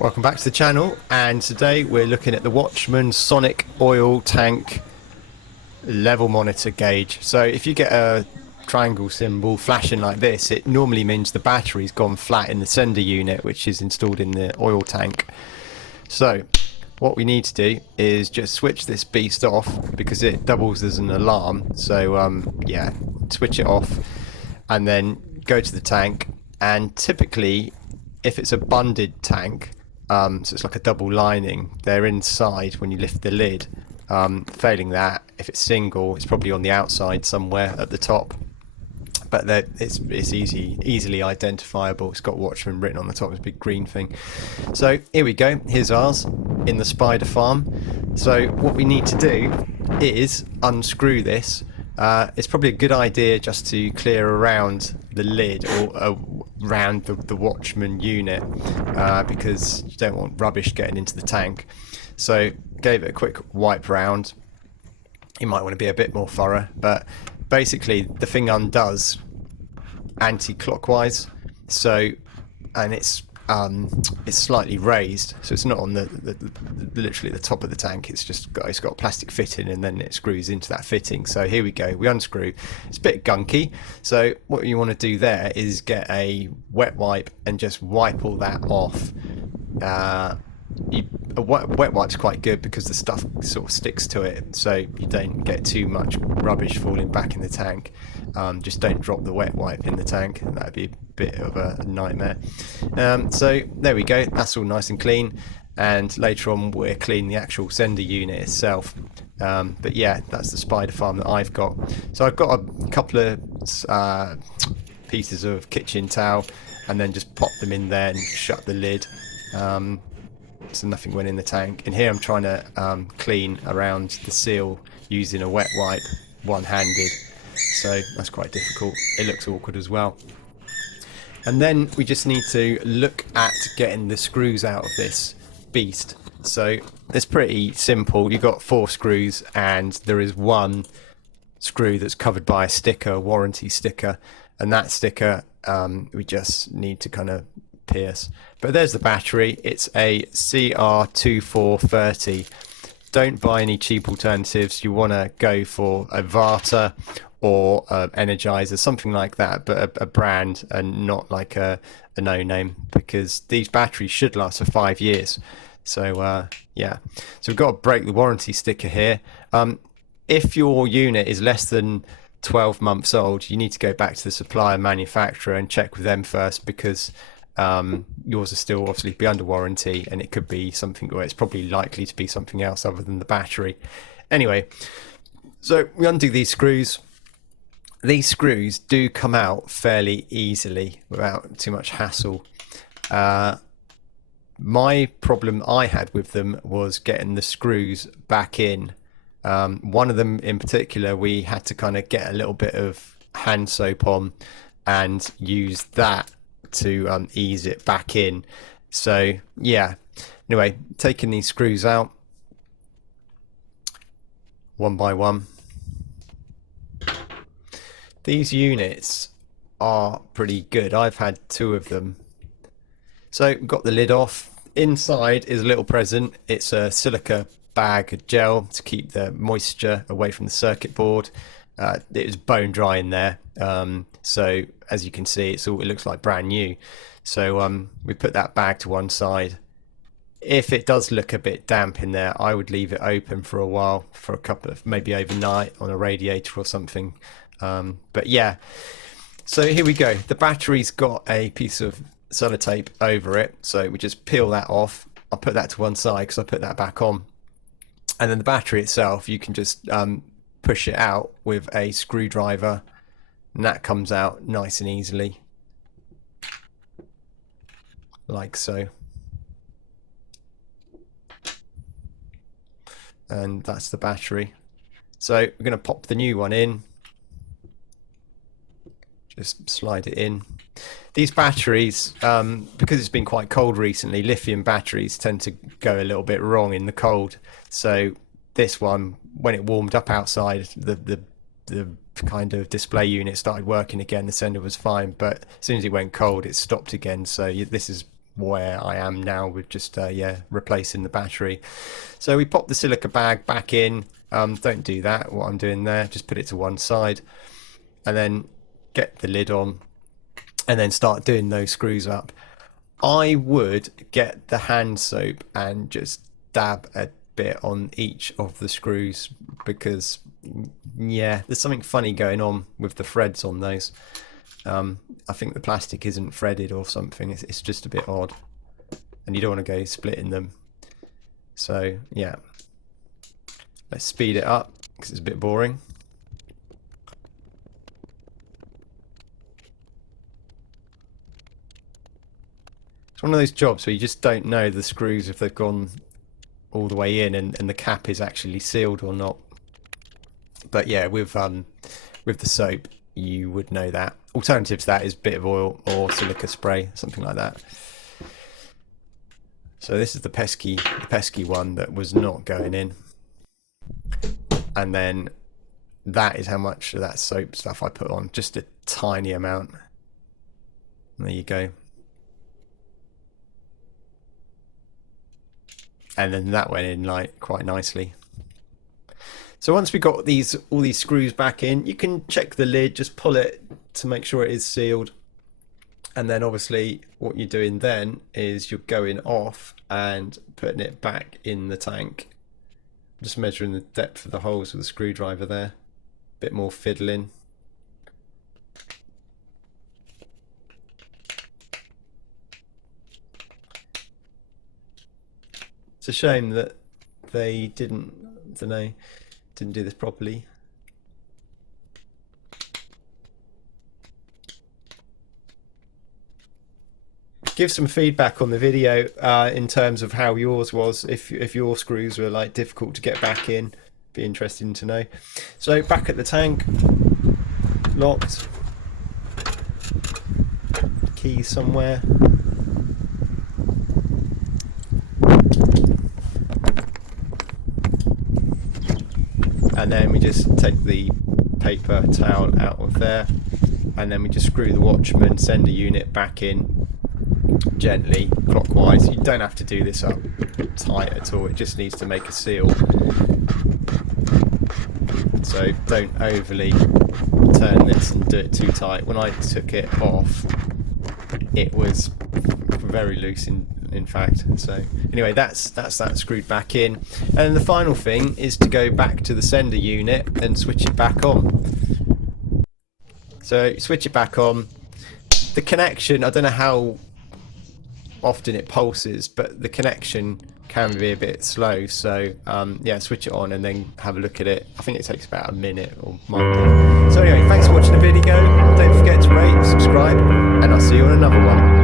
Welcome back to the channel, and today we're looking at the Watchman Sonic Oil Tank Level Monitor Gauge. So if you get a triangle symbol flashing like this, it normally means the battery's gone flat in the sender unit, which is installed in the oil tank. So what we need to do is just switch this beast off because it doubles as an alarm. So yeah, switch it off and then go to the tank. And typically, if it's a bunded tank, so it's like a double lining, they're inside when you lift the lid. Failing that, if it's single, it's probably on the outside somewhere at the top. But it's easily identifiable. It's got Watchman written on the top, it's a big green thing. So here we go, here's ours in the spider farm. So what we need to do is unscrew this. It's probably a good idea just to clear around the lid or around the Watchman unit because you don't want rubbish getting into the tank. So gave it a quick wipe round. You might want to be a bit more thorough, but basically the thing undoes anti-clockwise. So, and it's slightly raised, so it's not on the literally the top of the tank. It's got a plastic fitting, and then it screws into that fitting. So here we go, we unscrew. It's a bit gunky, so what you want to do there is get a wet wipe and just wipe all that off. A wet wipe's quite good because the stuff sort of sticks to it, so you don't get too much rubbish falling back in the tank. Just don't drop the wet wipe in the tank, that'd be a bit of a nightmare. So there we go, that's all nice and clean, and later on we'll clean the actual sender unit itself. But yeah, that's the spider farm that I've got. So I've got a couple of pieces of kitchen towel, and then just pop them in there and shut the lid. So nothing went in the tank. And here I'm trying to clean around the seal using a wet wipe one-handed, so that's quite difficult. It looks awkward as well. And then we just need to look at getting the screws out of this beast. So it's pretty simple. You've got 4 screws, and there is one screw that's covered by a sticker, a warranty sticker, and that sticker we just need to kind of pierce. But there's the battery. It's a CR2430. Don't buy any cheap alternatives. You want to go for a Varta or Energizer, something like that, but a brand and not like a no-name, because these batteries should last for 5 years. So yeah, so we've got to break the warranty sticker here. If your unit is less than 12 months old, you need to go back to the supplier manufacturer and check with them first, because yours are still obviously be under warranty, and it could be something, or it's probably likely to be something else other than the battery. Anyway, so we undo these screws. These screws do come out fairly easily without too much hassle. My problem I had with them was getting the screws back in. One of them in particular, we had to kind of get a little bit of hand soap on and use that to ease it back in. So yeah, anyway, taking these screws out one by one. These units are pretty good. I've had 2 of them. So got the lid off. Inside is a little present. It's a silica bag of gel to keep the moisture away from the circuit board. It was bone dry in there, so as you can see, it looks like brand new. So we put that bag to one side. If it does look a bit damp in there, I would leave it open for a while, for a couple of, maybe overnight on a radiator or something. But yeah, so here we go. The battery's got a piece of sellotape over it, so we just peel that off. I'll put that to one side because I put that back on. And then the battery itself, you can just push it out with a screwdriver, and that comes out nice and easily, like so. And that's the battery. So we're going to pop the new one in. Just slide it in. These batteries, because it's been quite cold recently, lithium batteries tend to go a little bit wrong in the cold. So this one, when it warmed up outside, the kind of display unit started working again. The sender was fine, but as soon as it went cold, it stopped again. So this is where I am now with just yeah, replacing the battery. So we pop the silica bag back in. Don't do that, what I'm doing there, just put it to one side and then get the lid on and then start doing those screws up. I would get the hand soap and just dab a bit on each of the screws, because yeah, there's something funny going on with the threads on those. I think the plastic isn't threaded or something. It's just a bit odd, and you don't want to go splitting them. So yeah, let's speed it up because it's a bit boring. It's one of those jobs where you just don't know the screws if they've gone all the way in and the cap is actually sealed or not. But yeah, with the soap you would know that. Alternative to that is a bit of oil or silica spray, something like that. So this is the pesky one that was not going in, and then that is how much of that soap stuff I put on, just a tiny amount. And there you go. And then that went in like quite nicely. So once we got all these screws back in, you can check the lid, just pull it to make sure it is sealed. And then obviously what you're doing then is you're going off and putting it back in the tank. Just measuring the depth of the holes with the screwdriver there. Bit more fiddling. It's a shame that they didn't do this properly. Give some feedback on the video in terms of how yours was, if your screws were like difficult to get back in. Be interesting to know. So back at the tank, locked, keys somewhere. And then we just take the paper towel out of there, and then we just screw the Watchman sender unit back in gently clockwise. You don't have to do this up tight at all, it just needs to make a seal. So don't overly turn this and do it too tight. When I took it off, it was very loose in fact. So anyway, that's that screwed back in, and then the final thing is to go back to the sender unit and switch it back on. So switch it back on. The connection, I don't know how often it pulses, but the connection can be a bit slow, so yeah, switch it on and then have a look at it. I think it takes about a minute or might do. So anyway, thanks for watching the video. Don't forget to rate, subscribe, and I'll see you on another one.